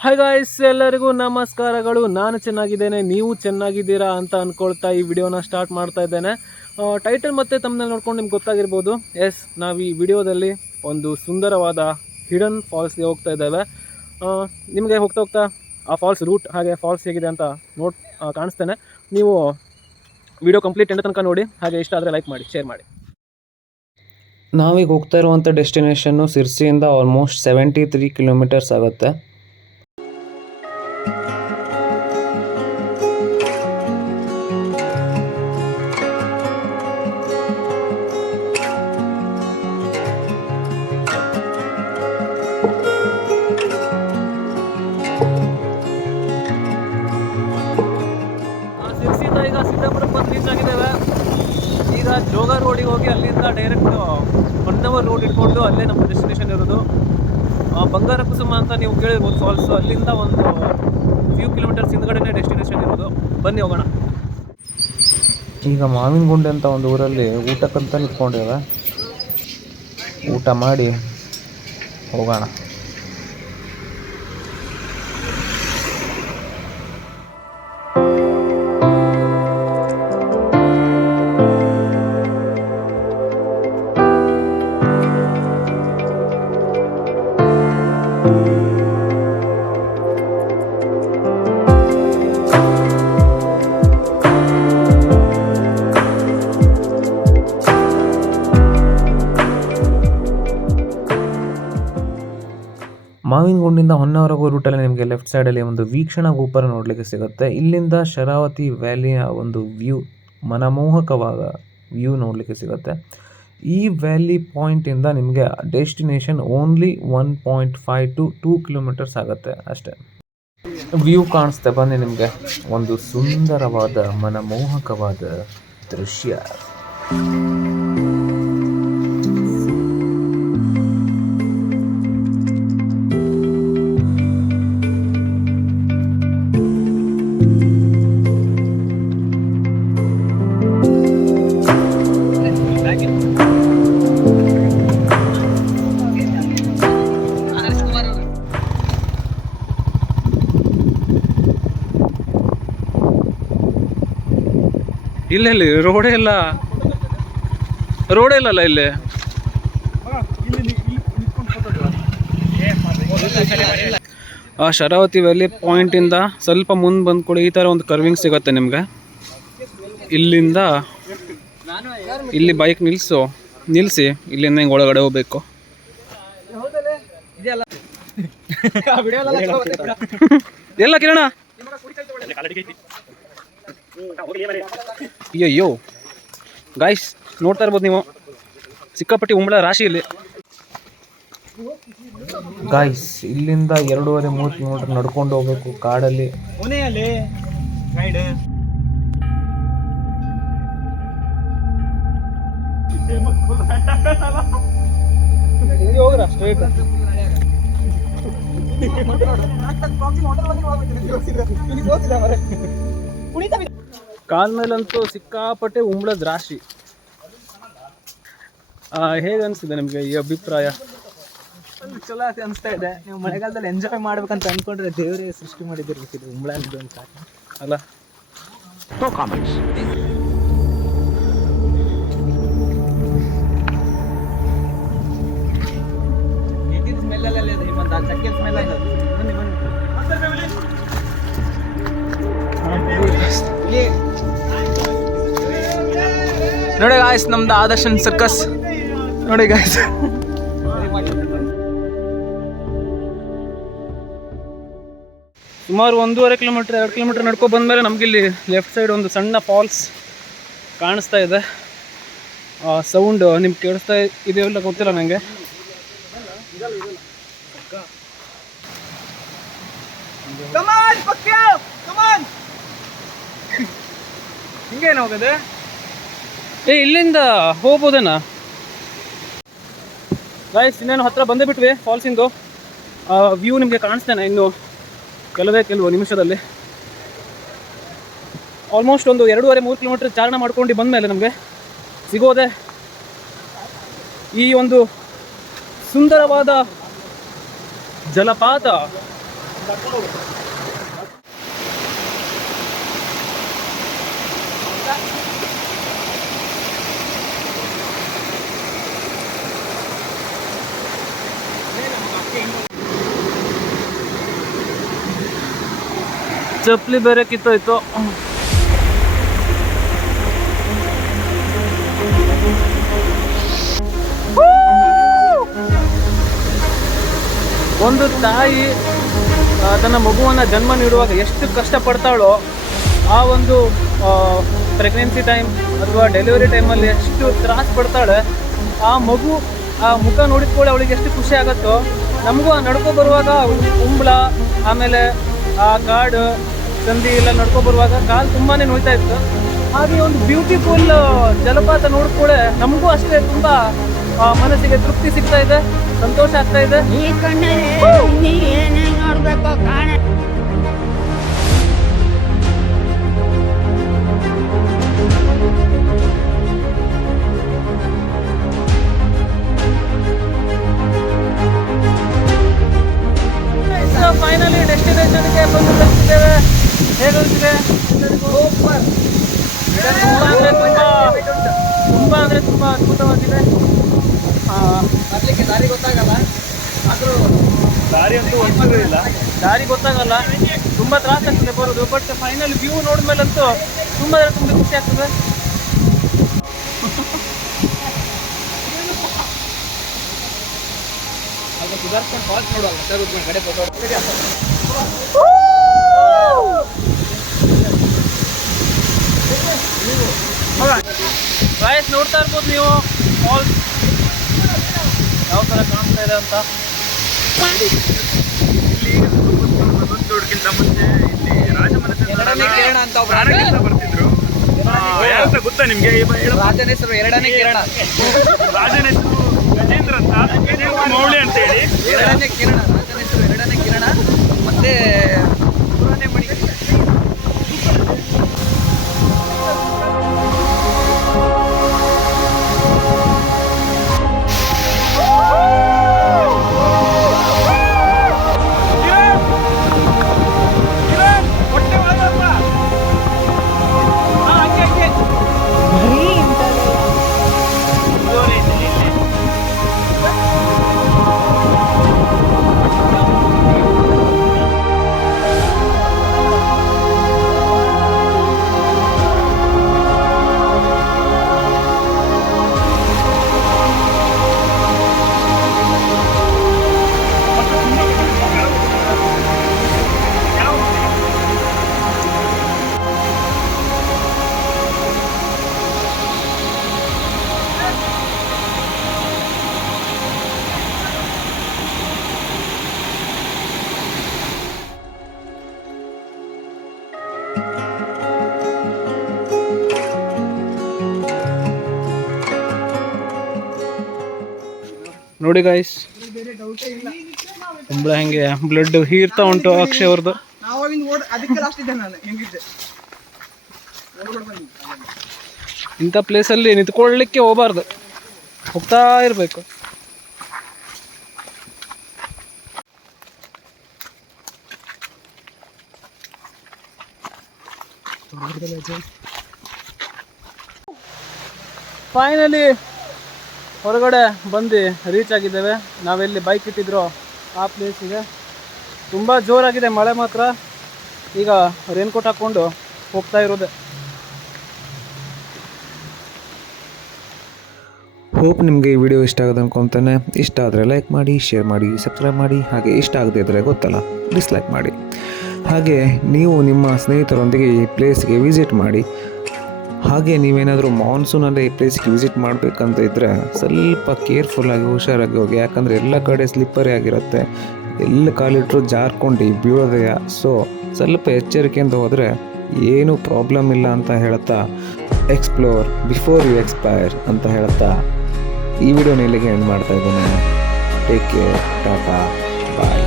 Hi guys ಎಲ್ಲರಿಗೂ ನಮಸ್ಕಾರಗಳು. ನಾನು ಚೆನ್ನಾಗಿದ್ದೇನೆ, ನೀವು ಚೆನ್ನಾಗಿದ್ದೀರಾ ಅಂತ ಅಂದ್ಕೊಳ್ತಾ ಈ ವಿಡಿಯೋನ ಸ್ಟಾರ್ಟ್ ಮಾಡ್ತಾ ಇದ್ದೇನೆ. ಟೈಟಲ್ ಮತ್ತು ತಮ್ಮಲ್ಲಿ ನೋಡ್ಕೊಂಡು ನಿಮ್ಗೆ ಗೊತ್ತಾಗಿರ್ಬೋದು. ಎಸ್ ನಾವು ಈ ವಿಡಿಯೋದಲ್ಲಿ ಒಂದು ಸುಂದರವಾದ ಹಿಡನ್ ಫಾಲ್ಸ್ಗೆ ಹೋಗ್ತಾ ಇದ್ದೇವೆ. ನಿಮಗೆ ಹೋಗ್ತಾ ಹೋಗ್ತಾ ಆ ಫಾಲ್ಸ್ ರೂಟ್ ಹಾಗೆ ಫಾಲ್ಸ್ ಹೇಗಿದೆ ಅಂತ ನೋಡ್ ಕಾಣಿಸ್ತೇನೆ. ನೀವು ವಿಡಿಯೋ ಕಂಪ್ಲೀಟ್ ಎಂಡ ತನಕ ನೋಡಿ, ಹಾಗೆ ಇಷ್ಟ ಆದರೆ ಲೈಕ್ ಮಾಡಿ ಶೇರ್ ಮಾಡಿ. ನಾವೀಗ ಹೋಗ್ತಾ ಇರುವಂಥ ಡೆಸ್ಟಿನೇಷನ್ನು ಸಿರ್ಸಿಯಿಂದ ಆಲ್ಮೋಸ್ಟ್ ಸೆವೆಂಟಿ ತ್ರೀ ಕಿಲೋಮೀಟರ್ಸ್ ಆಗುತ್ತೆ. ಒನ್ ಅವರ್ ರೋಡ್ ಇಟ್ಕೊಂಡು ಅಲ್ಲೇ ನಮ್ಮ ಡೆಸ್ಟಿನೇಷನ್ ಇರೋದು. ಬಂಗಾರ ಕುಸುಮ ಅಂತ ನೀವು ಕೇಳಿರ್ಬೋದು ಫಾಲ್ಸು ಅಲ್ಲಿಂದ ಒಂದು ಫ್ಯೂ ಕಿಲೋಮೀಟರ್ಸ್ ಹಿಂದ್ಗಡೆನೇ ಡೆಸ್ಟಿನೇಷನ್ ಇರೋದು. ಬನ್ನಿ ಹೋಗೋಣ. ಈಗ ಮಾವಿನಗುಂಡೆ ಅಂತ ಒಂದು ಊರಲ್ಲಿ ಊಟಕ್ಕಂತ ನಿಂತ್ಕೊಂಡಿದ್ದೇವೆ ಊಟ ಮಾಡಿ ಹೋಗೋಣ. ಮಾವಿನಗುಂಡಿಂದ ರೂಟ್ ರೂಟಲ್ಲಿ ನಿಮಗೆ ಲೆಫ್ಟ್ ಸೈಡಲ್ಲಿ ಒಂದು ವೀಕ್ಷಣಾ ಗೋಪುರ ನೋಡಲಿಕ್ಕೆ ಸಿಗುತ್ತೆ. ಇಲ್ಲಿಂದ ಶರಾವತಿ ವ್ಯಾಲಿಯ ಒಂದು ವ್ಯೂ ಮನಮೋಹಕವಾದ ವ್ಯೂ ನೋಡಲಿಕ್ಕೆ ಸಿಗುತ್ತೆ. ಈ ವ್ಯಾಲಿ ಪಾಯಿಂಟಿಂದ ನಿಮಗೆ destination only one point five to two kilometres ಆಗುತ್ತೆ ಅಷ್ಟೇ. ವ್ಯೂ ಕಾಣಿಸ್ತೆ ಬನ್ನಿ ನಿಮಗೆ ಒಂದು ಸುಂದರವಾದ, ಮನಮೋಹಕವಾದ ದೃಶ್ಯ. ಇಲ್ಲ ಇಲ್ಲಿ ರೋಡೇ ಇಲ್ಲ. ರೋಡೇ ಇಲ್ಲಲ್ಲ ಇಲ್ಲಿ? ಆ ಶರಾವತಿ ವ್ಯಾಲಿ ಪಾಯಿಂಟಿಂದ ಸ್ವಲ್ಪ ಮುಂದೆ ಬಂದ್ಕೊಡಿ ಈ ಥರ ಒಂದು ಕರ್ವಿಂಗ್ ಸಿಗುತ್ತೆ ನಿಮಗೆ. ಇಲ್ಲಿಂದ ಇಲ್ಲಿ ಬೈಕ್ ನಿಲ್ಲಿಸು ನಿಲ್ಲಿಸಿ ಇಲ್ಲಿಂದ ಹಿಂಗೆ ಒಳಗಡೆ ಹೋಗ್ಬೇಕು. ಎಲ್ಲ ಕಿರಣ? ಅಯ್ಯಯ್ಯೋ. ಗಾಯ್ಸ್ ನೋಡ್ತಾ ಇರ್ಬೋದು ನೀವು. ಸಿಕ್ಕಾಪಟ್ಟಿ ಉಂಬಳ ರಾಶಿ ಇಲ್ಲಿ ಗಾಯ್ಸ್ ಇಲ್ಲಿಂದ ಎರಡೂವರೆ ಮೂರು ಕಿಲೋಮೀಟರ್ ನಡ್ಕೊಂಡು ಹೋಗ್ಬೇಕು ಕಾಡಲ್ಲಿ. ಹೋಗ್ರ ಸ್ಟ್ರೈಟ್ ಕಾಲ್ ಮೇಲಂತೂ ಸಿಕ್ಕಾಪಟ್ಟೆ ಉಂಬಳದ ರಾಶಿ. ಹೇಗೆ ಅನಿಸಿದೆ ನಿಮಗೆ ಈ ಅಭಿಪ್ರಾಯ? ಚಲೋ ಆಗಿ ಅನಿಸ್ತಾ ಇದೆ. ನೀವು ಮಳೆಗಾಲದಲ್ಲಿ ಎಂಜಾಯ್ ಮಾಡ್ಬೇಕಂತ ಅನ್ಕೊಂಡ್ರೆ ದೇವರೇ ಸೃಷ್ಟಿ ಮಾಡಿದಿರ್ಬೇಕಿದೆ ಉಂಬಳದ್ದು ಅಂತ. ಅಲ್ಲ. ಸ್ಮೆಲ್ ಅಲ್ಲ ಇದೆ ಒಂದು ಚಕ್ಕೆ ಸ್ಮೆಲ್ ನೋಡಿ ಗಾಯ್ಸ್ ನಮ್ದು ಆದರ್ಶನ್ ಸರ್ಕಸ್ ನೋಡಿ ಗಾಯ್ಸ್ ಸುಮಾರು ಒಂದೂವರೆ ಕಿಲೋಮೀಟ್ರ್ ಎರಡು ಕಿಲೋಮೀಟ್ರ್ ನಡ್ಕೊ ಬಂದಮೇಲೆ ನಮಗಿಲ್ಲಿ ಲೆಫ್ಟ್ ಸೈಡ್ ಒಂದು ಸಣ್ಣ ಫಾಲ್ಸ್ ಕಾಣಿಸ್ತಾ ಇದೆ. ಸೌಂಡ್ ನಿಮ್ಗೆ ಕೇಳಿಸ್ತಾ ಇದೆಯಲ್ಲ ಗೊತ್ತಿಲ್ಲ ನನಗೆ ಹಿಂಗೇನು ಹೋಗೋದು? ಏ, ಇಲ್ಲಿಂದ ಹೋಗ್ಬೋದೇನಾ? ಗಾಯ್ಸ್ ಇನ್ನೇನು ಹತ್ತಿರ ಬಂದೇ ಬಿಟ್ವಿ ಫಾಲ್ಸಿಂದು ವ್ಯೂ ನಿಮಗೆ ಕಾಣಿಸ್ತೇನೆ ಇನ್ನು ಕೆಲವೇ ಕೆಲವು ನಿಮಿಷದಲ್ಲಿ. ಆಲ್ಮೋಸ್ಟ್ ಒಂದು ಎರಡೂವರೆ, ಮೂರು ಕಿಲೋಮೀಟರ್ ಚಾರಣ ಮಾಡ್ಕೊಂಡು ಬಂದಮೇಲೆ ನಮಗೆ ಸಿಗೋದೆ ಈ ಒಂದು ಸುಂದರವಾದ ಜಲಪಾತ. ಚಪ್ಪಲಿ ಬೇರೆ ಕಿತ್ತೋಯ್ತು ಒಂದು ತಾಯಿ ತನ್ನ ಮಗುವನ್ನು ಜನ್ಮ ನೀಡುವಾಗ ಎಷ್ಟು ಕಷ್ಟಪಡ್ತಾಳೋ, ಆ ಒಂದು ಪ್ರೆಗ್ನೆನ್ಸಿ ಟೈಮ್ ಅಥವಾ ಡೆಲಿವರಿ ಟೈಮಲ್ಲಿ ಎಷ್ಟು ತ್ರಾಸ ಪಡ್ತಾಳೆ, ಆ ಮಗು, ಆ ಮುಖ ನೋಡಿದ ಅವಳಿಗೆ ಎಷ್ಟು ಖುಷಿ ಆಗುತ್ತೋ, ನಮಗೂ ಆ ನಡ್ಕೊ ಬರುವಾಗ ಉಂಬಳ, ಆಮೇಲೆ ಆ ಕಾಡು ಸಂದಿ ಎಲ್ಲ ನಡ್ಕೊ ಬರುವಾಗ ಕಾಲು ತುಂಬಾ ನೋಯ್ತಾ ಇತ್ತು. ಹಾಗೆ ಒಂದು ಬ್ಯೂಟಿಫುಲ್ ಜಲಪಾತ ನೋಡ್ಕೊಳ್ಳೆ ನಮಗೂ ಅಷ್ಟೇ ತುಂಬ ಮನಸ್ಸಿಗೆ ತೃಪ್ತಿ ಸಿಗ್ತಾ ಇದೆ ಸಂತೋಷ ಆಗ್ತಾ ಇದೆ. ಅಂತೂ ಇಲ್ಲ. ದಾರಿ ಗೊತ್ತಾಗಲ್ಲ. ತುಂಬ ತ್ರಾಸ ಆಗ್ತದೆ ಬರೋದು ಬಟ್ ಫೈನಲ್ ವ್ಯೂ ನೋಡಿದ್ಮೇಲಂತೂ ತುಂಬ ತುಂಬಾ ತುಂಬ ಖುಷಿ ಆಗ್ತದೆ. ಸುಧಾರಿಸ್ಕೊಂಡು ಫಾಲ್ಸ್ ನೋಡುವಾಗ ಕಡೆ ಗಾಯಸ್ ನೋಡ್ತಾ ಇರ್ಬೋದು ನೀವು. ಫಾಲ್ಸ್ ಯಾವ ಥರ ಕಾಣ್ತಾ ಇದೆ ಅಂತ. ನೋಡಕ್ಕಿಂತ ಮುಂಚೆ ಇಲ್ಲಿ ರಾಜಮನೆತನದ ಪ್ರಾಣಗಳೆಲ್ಲ ಬರ್ತಿದ್ರು. ಯಾರಂತ ಗೊತ್ತಾ ನಿಮ್ಗೆ? ರಾಜನ ಹೆಸರು ಎರಡನೇ ಕಿರಣ. ರಾಜನ ಹೆಸರು ಗಜೇಂದ್ರ ಅಂತ ಗಜೇಂದ್ರ ಮೌಳಿ ಅಂತ ಹೇಳಿ. ಎರಡನೇ ಕಿರಣ ರಾಜನ ಹೆಸರು ಎರಡನೇ ಕಿರಣ. ಮತ್ತೆ ನೋಡಿ ಗಾಯ್ಸ್ ಕುಂಬಳ ಹೆಂಗೆ ಬ್ಲಡ್ ಹೀರ್ತಾ ಉಂಟು ಅಕ್ಷಯ್ ಅವ್ರದ್ದು ಇಂಥ ಪ್ಲೇಸಲ್ಲಿ ನಿಂತ್ಕೊಳ್ಳಿಕ್ಕೆ ಹೋಗಬಾರ್ದು. ಹೋಗ್ತಾ ಇರಬೇಕು. ಫೈನಲಿ ಹೊರಗಡೆ ಬಂದು ರೀಚ್ ಆಗಿದ್ದೇವೆ. ನಾವೆಲ್ಲಿ ಬೈಕ್ ಇಟ್ಟಿದ್ರೋ ಆ ಪ್ಲೇಸಿಗೆ ತುಂಬ ಜೋರಾಗಿದೆ ಮಳೆ ಮಾತ್ರ. ಈಗ ರೇನ್ಕೋಟ್ ಹಾಕ್ಕೊಂಡು ಹೋಗ್ತಾ ಇರೋದೆ. ಹೋಪ್ ನಿಮಗೆ ಈ ವಿಡಿಯೋ ಇಷ್ಟ ಆಗೋದು ಅನ್ಕೊತಾನೆ. ಇಷ್ಟ ಆದರೆ ಲೈಕ್ ಮಾಡಿ ಶೇರ್ ಮಾಡಿ ಸಬ್ಸ್ಕ್ರೈಬ್ ಮಾಡಿ. ಹಾಗೆ ಇಷ್ಟ ಆಗದೇ ಇದ್ದರೆ ಗೊತ್ತಲ್ಲ ಡಿಸ್ಲೈಕ್ ಮಾಡಿ. ಹಾಗೆ ನೀವು ನಿಮ್ಮ ಸ್ನೇಹಿತರೊಂದಿಗೆ ಈ ಪ್ಲೇಸ್ಗೆ ವಿಸಿಟ್ ಮಾಡಿ. ಹಾಗೆ ನೀವೇನಾದರೂ ಮಾನ್ಸೂನಲ್ಲಿ ಈ ಪ್ಲೇಸ್ಗೆ ವಿಸಿಟ್ ಮಾಡಬೇಕಂತ ಇದ್ದರೆ ಸ್ವಲ್ಪ ಕೇರ್ಫುಲ್ಲಾಗಿ ಹುಷಾರಾಗಿ ಹೋಗಿ. ಯಾಕಂದರೆ ಎಲ್ಲ ಕಡೆ ಸ್ಲಿಪ್ಪರೇ ಆಗಿರುತ್ತೆ. ಎಲ್ಲ ಕಾಲಿಟ್ರು ಜಾರ್ಕೊಂಡು ಬೀಳೋದೆಯ ಸೊ ಸ್ವಲ್ಪ ಎಚ್ಚರಿಕೆಯಿಂದ ಹೋದರೆ ಏನೂ ಪ್ರಾಬ್ಲಮ್ ಇಲ್ಲ ಅಂತ ಹೇಳ್ತಾ ಎಕ್ಸ್ಪ್ಲೋರ್ ಬಿಫೋರ್ ಯು ಎಕ್ಸ್ಪೈರ್ ಅಂತ ಹೇಳ್ತಾ ಈ ವಿಡಿಯೋನ ಇಲ್ಲಿಗೆ ಎಂಡ್ ಮಾಡ್ತಾ ಇದ್ದೇನೆ. ಟೇಕ್ ಕೇರ್ ಟಾಟಾ ಬಾಯ್